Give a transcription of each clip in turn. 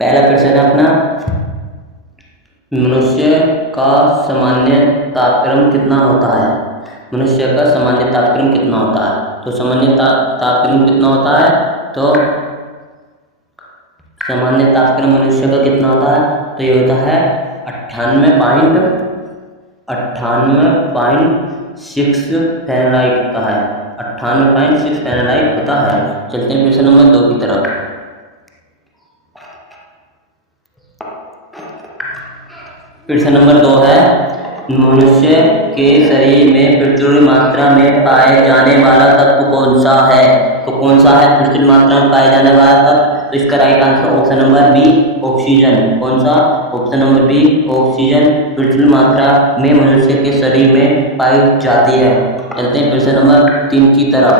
पहला प्रश्न है अपना, मनुष्य का सामान्य तापक्रम कितना होता है। मनुष्य का सामान्य तापक्रम कितना होता है। तो सामान्य तापक्रम कितना होता है, तो सामान्य तापक्रम मनुष्य का कितना होता है, तो ये होता है 98.6 फ़ारेनहाइट होता है। 98.6 फ़ारेनहाइट होता है। चलते हैं प्रश्न नंबर 2 की तरफ। प्रश्न नंबर 2 है, मनुष्य के शरीर में प्रचुर मात्रा में पाए जाने वाला तत्व कौन सा है। तो कौन सा है प्रचुर मात्रा में पाए जाने वाला तत्व, तो इसका right answer option number B oxygen. कौन सा, ऑप्शन नंबर बी ऑक्सीजन प्रचुर मात्रा में मनुष्य के शरीर में पाई जाती है। चलते हैं प्रश्न नंबर 3 की तरफ।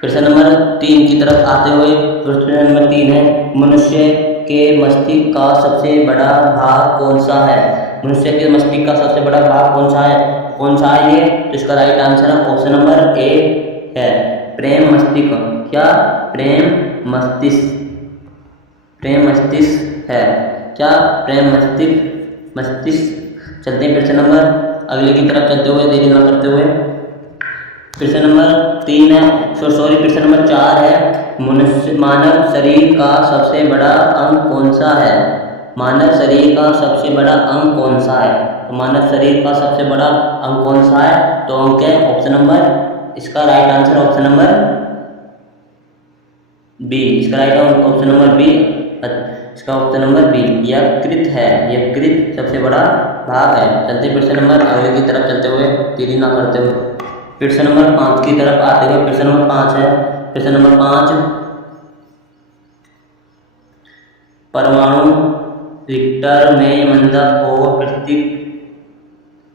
प्रश्न नंबर 3 की तरफ आते हुए प्रश्न नंबर 3 है, मनुष्य के मस्तिष्क का सबसे बड़ा भाग कौन सा है। मनुष्य के मस्तिष्क का सबसे बड़ा भाग कौन सा है ये, तो इसका राइट आंसर है ऑप्शन नंबर ए है प्रेम मस्तिष्क। क्या, प्रेम मस्तिष्क है क्या, प्रेम मस्तिष्क। चलते हैं प्रश्न नंबर अगले की तरफ चलते हुए, देरी न करते हुए। प्रश्न नंबर 3 है, प्रश्न नंबर 4 है, मानव शरीर का सबसे बड़ा अंग कौन सा है। मानव शरीर का सबसे बड़ा अंग कौन सा है। तो मानव शरीर का सबसे बड़ा अंग कौन सा है, तो अंग है ऑप्शन नंबर, इसका right answer option number B. इसका राइट ऑप्शन नंबर बी, इसका ऑप्शन नंबर बी यकृत है। यकृत सबसे बड़ा भाग है। चलते प्रश्न नंबर अगले की तरफ चलते हुए, देरी ना करते हुए। प्रश्न नंबर 5 की तरफ आते हुए, प्रश्न नंबर 5 है, प्रश्न नंबर 5, परमाणु रिक्टर में मानक और प्रतीक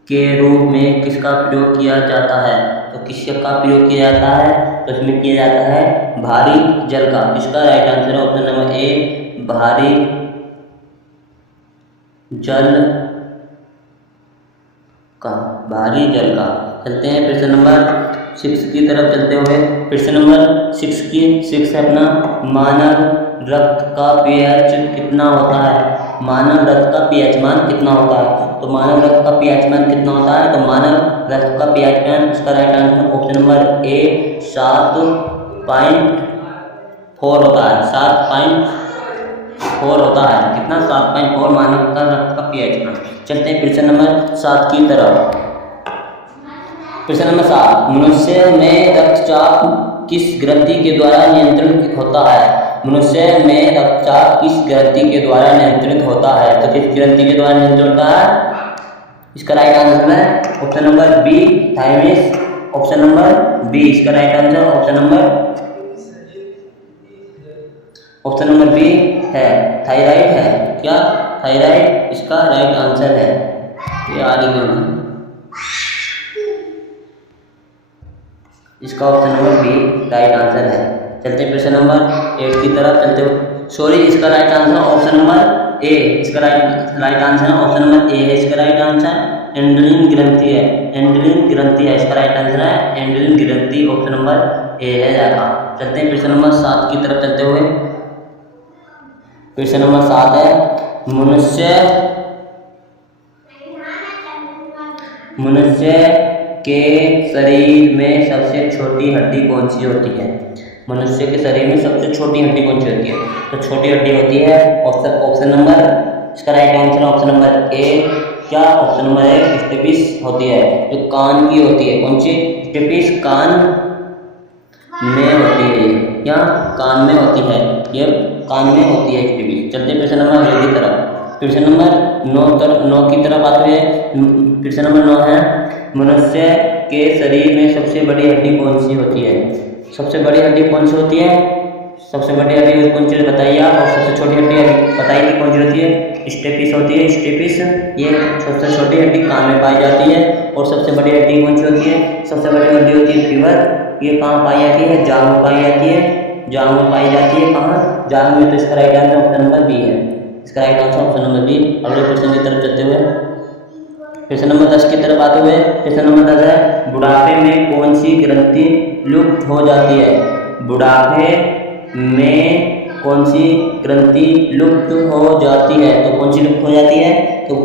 के रूप में किसका प्रयोग किया जाता है। तो किसका प्रयोग किया जाता है, तो इसमें किया जाता है भारी जल का। इसका राइट आंसर है ऑप्शन नंबर ए भारी जल का। चलते हैं प्रश्न नंबर 6 की तरफ चलते हुए। प्रश्न नंबर 6 है अपना, मानव रक्त का पीएच कितना होता है। मानव रक्त का पीएच मान कितना होता है। तो मानव रक्त का पीएच मान कितना होता है, तो मानव रक्त का पीएच मान, इसका राइट आंसर ऑप्शन नंबर ए 7.4 होता है। 7.4 होता है। कितना, 7.4 मानव का रक्त का पीएच मान। चलते हैं प्रश्न नंबर 7 की तरफ। प्रश्न नंबर 7, मनुष्य में रक्तचाप किस ग्रंथि के द्वारा नियंत्रित होता है। मनुष्य में रक्तचाप किस ग्रंथि के द्वारा नियंत्रित होता है। तो किस ग्रंथि के द्वारा नियंत्रित होता है, इसका राइट आंसर है option number B thymus. Option number B, इसका right answer option number B है थायराइड है। क्या, थायराइड इसका राइट आंसर है। ये आ रही है, इसका option number B right answer है। चलते हैं प्रश्न नंबर 8 की तरफ चलते हो। इसका right answer option number A. इसका right answer option number A है। इसका राइट आंसर एंड्रिन ग्रंथि है। इसका राइट आंसर है एंड्रिन ग्रंथि। ऑप्शन नंबर ए है जाएगा। चलते हैं प्रश्न नंबर 7 की तरफ चलते हुए। प्रश्न नंबर 7 है, मनुष्य के शरीर में सबसे छोटी हड्डी कौन सी होती है। मनुष्य के शरीर में सबसे छोटी हड्डी कौन सी होती है। तो छोटी हड्डी होती है ऑप्शन नंबर, इसका राइट आंसर ऑप्शन नंबर ए। क्या, ऑप्शन नंबर ए स्टेपिस होती है, जो कान की होती है। कौन सी, स्टेपिस कान में होती है। क्या, कान में होती है, ये कान में होती है स्टेपिस। चलते प्रश्न नंबर अगले की तरफ। प्रश्न नंबर 9 की तरफ आते हुए। प्रश्न नंबर 9 है, मनुष्य के शरीर में सबसे बड़ी हड्डी कौन सी होती है। सबसे बड़ी हड्डी कौन सी होती है, सबसे बड़ी हड्डी कौन सी बताइए आप। और सबसे छोटी हड्डी बताइए कौन सी होती है, स्टेपिस होती है। स्टेपिस ये सबसे छोटी हड्डी कान में पाई जाती है। और सबसे बड़ी हड्डी कौन सी होती है, सबसे बड़ी हड्डी होती है फीवर। ये कहाँ पाई जाती है, जांघ में पाई जाती है। जांघ में पाई जाती है, कहाँ, जांघ में। तो इसका right answer option number B है। इसका right answer option number B. अगले क्वेश्चन की तरफ चलते हुए, प्रश्न नंबर 10 की तरफ आते हुए। प्रश्न नंबर 10 है, बुढ़ापे में कौन सी ग्रंथि लुप्त हो जाती है। बुढ़ापे में कौन सी ग्रंथि लुप्त हो जाती है? तो कौन सी लुप्त हो जाती है? तो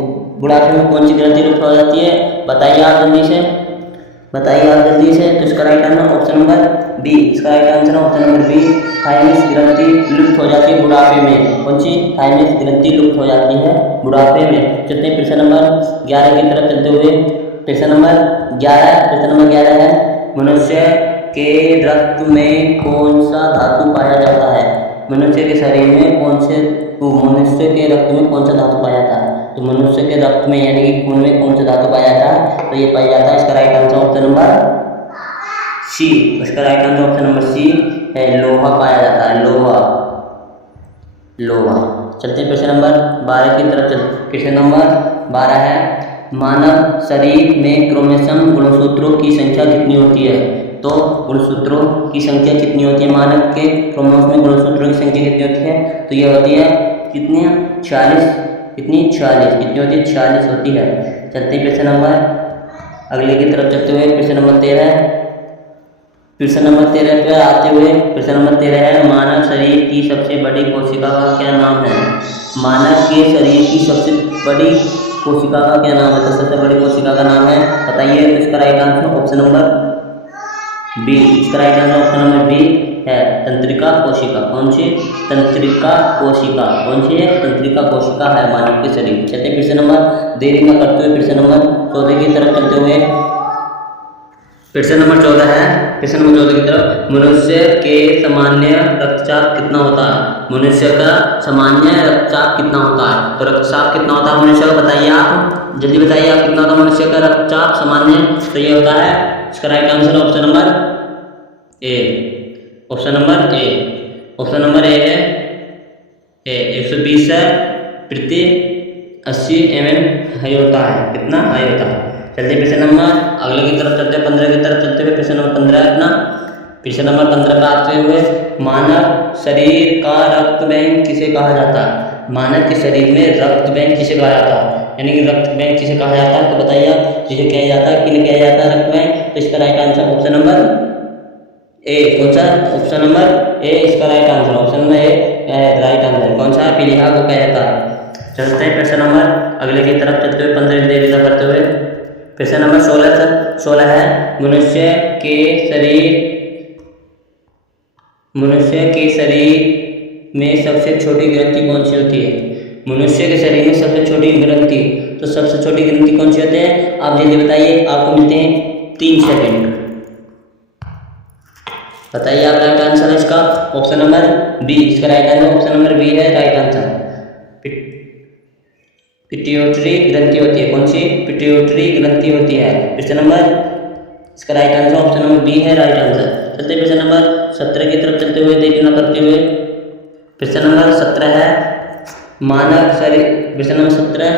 बुढ़ापे में कौन सी ग्रंथि लुप्त हो जाती है? बताइए आप जल्दी से, बताइए आप जल्दी से। तो इसका right answer option number B, इसका right answer option number B, thymus ग्रंथि लुप्त हो जाती है बुढ़ापे में। कौन सी? थाइमस ग्रंथि लुप्त हो जाती है बुढ़ापे में। चलते हैं प्रश्न नंबर 11 की तरफ चलते हुए। प्रश्न नंबर 11 है, मनुष्य के रक्त में कौन सा धातु पाया जाता है? मनुष्य के शरीर में मनुष्य के रक्त में कौन सा धातु पाया जाता है? तो मनुष्य के रक्त में यानी कि खून में कौन सा धातु पाया जाता है? तो ये पाया जाता है, इसका right answer option number C, इसका right answer option number C है, लोहा पाया जाता है, लोहा। चलते हैं प्रश्न नंबर 12 की तरफ चलते। प्रश्न नंबर 12 है, मानव शरीर में क्रोमोसोम गुणसूत्रों की संख्या कितनी होती है? तो गुणसूत्रों की संख्या कितनी होती है? मानव के क्रोमोसोम में गुणसूत्रों की संख्या कितनी होती है? तो ये होती है कितनी? 40। कितनी? 40। कितनी होती है? 40 होती है। चलते हैं प्रश्न नंबर अगले की तरफ चलते हुए। प्रश्न नंबर 13 पे आते हुए प्रश्न नंबर 13 है, मानव शरीर की सबसे बड़ी कोशिका का क्या नाम है? मानव के शरीर की सबसे बड़ी कोशिका का क्या नाम है? तो सबसे बड़ी कोशिका का नाम है, बताइए। तो इसका right answer option number B, इसका right answer option number B है, तंत्रिका कोशिका। कौन सी? तंत्रिका कोशिका। कौन सी है? तंत्रिका कोशिका है मानव के शरीर। चलते हैं प्रश्न नंबर देरी न करते हुए प्रश्न नंबर 14 की तरफ चलते हुए। प्रश्न नंबर 14 है, प्रश्न नंबर 14 की तरफ, मनुष्य के सामान्य रक्तचाप कितना होता है? मनुष्य का सामान्य रक्तचाप कितना होता है? तो रक्तचाप कितना होता है मनुष्य का? बताइए आप, जल्दी बताइए आप, कितना होता है मनुष्य का रक्तचाप सामान्य? तो ये होता है, इसका right answer option number A, option number A, option number A है 120 प्रति 80 mm हाई होता है। कितना हाई होता है? चलते प्रश्न नंबर अगले की तरफ चलते 15 की तरफ चलते हुए। प्रश्न नंबर 15 अपना प्रश्न नंबर 15 पर आते हुए, मानव शरीर का रक्त बैंक किसे कहा जाता है? मानव के शरीर में रक्त बैंक किसे कहा जाता है? यानी कि रक्त बैंक किसे कहा जाता है? तो बताइए आप, जिसे कहा जाता है, किन्हें कहा जाता है रक्त बैंक? तो इसका राइट आंसर ऑप्शन नंबर ए। कौन सा? ऑप्शन नंबर ए, इसका राइट आंसर ऑप्शन नंबर ए राइट आंसर। कौन सा? पीलिया को कहा जाता है। चलते हैं प्रश्न नंबर अगले की तरफ चलते हुए 15 देरी न करते हुए। प्रश्न नंबर 16 है, मनुष्य के शरीर में सबसे छोटी ग्रंथि कौन सी होती है? मनुष्य के शरीर में सबसे छोटी ग्रंथि, तो सबसे छोटी ग्रंथि कौन सी होती है? आप जल्दी बताइए, आपको मिलते हैं 3 सेकंड। बताइए आप, राइट आंसर है इसका ऑप्शन नंबर बी, इसका right answer option number B है राइट आंसर। पिट्यूटरी ग्रंथि होती है। कौन सी? पिट्यूटरी ग्रंथि होती है। प्रश्न नंबर, इसका right answer option number B है राइट आंसर। चलते प्रश्न नंबर 17 की तरफ चलते हुए, देरी न करते हुए। प्रश्न नंबर 17 है, मानव शरीर, प्रश्न नंबर 17,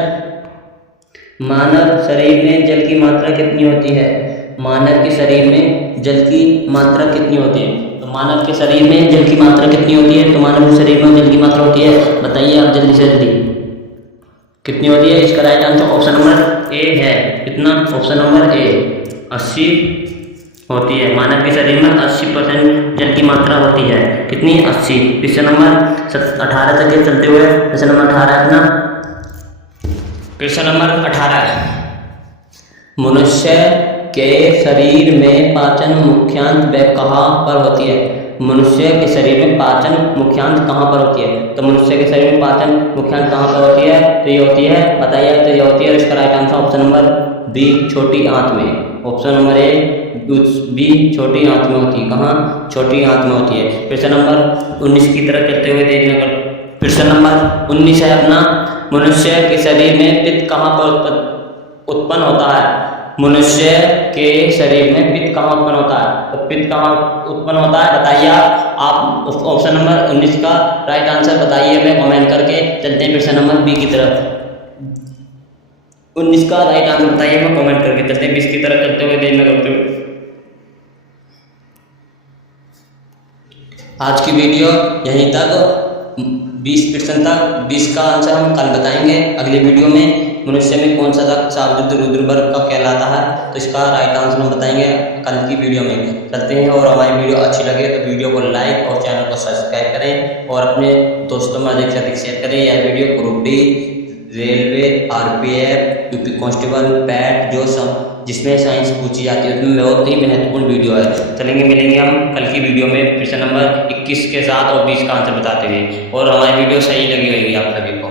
मानव शरीर में जल की मात्रा कितनी होती है? मानव के शरीर में जल की मात्रा कितनी होती है? तो मानव के शरीर में जल की मात्रा कितनी होती है? तो मानव के शरीर में जल की मात्रा होती है, बताइए आप जल्दी से जल्दी, कितनी होती है? इसका right answer option number A है। कितना? ऑप्शन नंबर ए, 80 होती है। मानव के शरीर में 80% जल की मात्रा होती है। कितनी? 80। प्रश्न नंबर 18 तक चलते हुए, प्रश्न नंबर 18 अपना, प्रश्न नंबर 18, मनुष्य के शरीर में पाचन मुख्यांत कहाँ पर होती है? मनुष्य के शरीर में पाचन मुख्यांत कहाँ पर होती है? तो मनुष्य के शरीर में पाचन मुख्यांत कहाँ पर होती है? तो ये होती है, बताइए, तो ये होती है, इसका right answer option number B, छोटी आंत में। ऑप्शन नंबर ए बी, छोटी आंत में होती है। कहाँ? छोटी आंत में होती है। प्रश्न नंबर 19 की तरफ चलते हुए, देरी न कर। प्रश्न नंबर 19 है अपना, मनुष्य के शरीर में पित्त कहाँ पर उत्पन्न होता है? मनुष्य के शरीर में पित्त कहाँ उत्पन्न होता है? तो पित्त कहाँ उत्पन्न होता है, बताइए आप ऑप्शन नंबर 19 का राइट आंसर बताइए हमें कमेंट करके। चलते हैं प्रश्न नंबर बी की तरफ। 19 का राइट आंसर बताइए हमें कमेंट करके। चलते हैं 20 की तरफ चलते हुए, देर न करते हुए। आज की वीडियो यहीं तक, 20% तक, 20 का आंसर हम कल बताएंगे अगली वीडियो में। मनुष्य में कौन सा रक्त सामुद्रिक रुधिर वर्ग का कहलाता है? तो इसका राइट आंसर हम बताएंगे कल की वीडियो में। चलते हैं, और हमारी वीडियो अच्छी लगे तो वीडियो को लाइक और चैनल को सब्सक्राइब करें और अपने दोस्तों में अधिक से अधिक शेयर करें। यह video group D, railway, RPF, UP constable, PAT जिसमें साइंस पूछी जाती है उसमें बहुत ही महत्वपूर्ण वीडियो है। चलेंगे, मिलेंगे हम कल की वीडियो में फिर से नंबर 21 के साथ और 20 का आंसर बताते हुए। और हमारी वीडियो सही लगी होगी आप सभी को।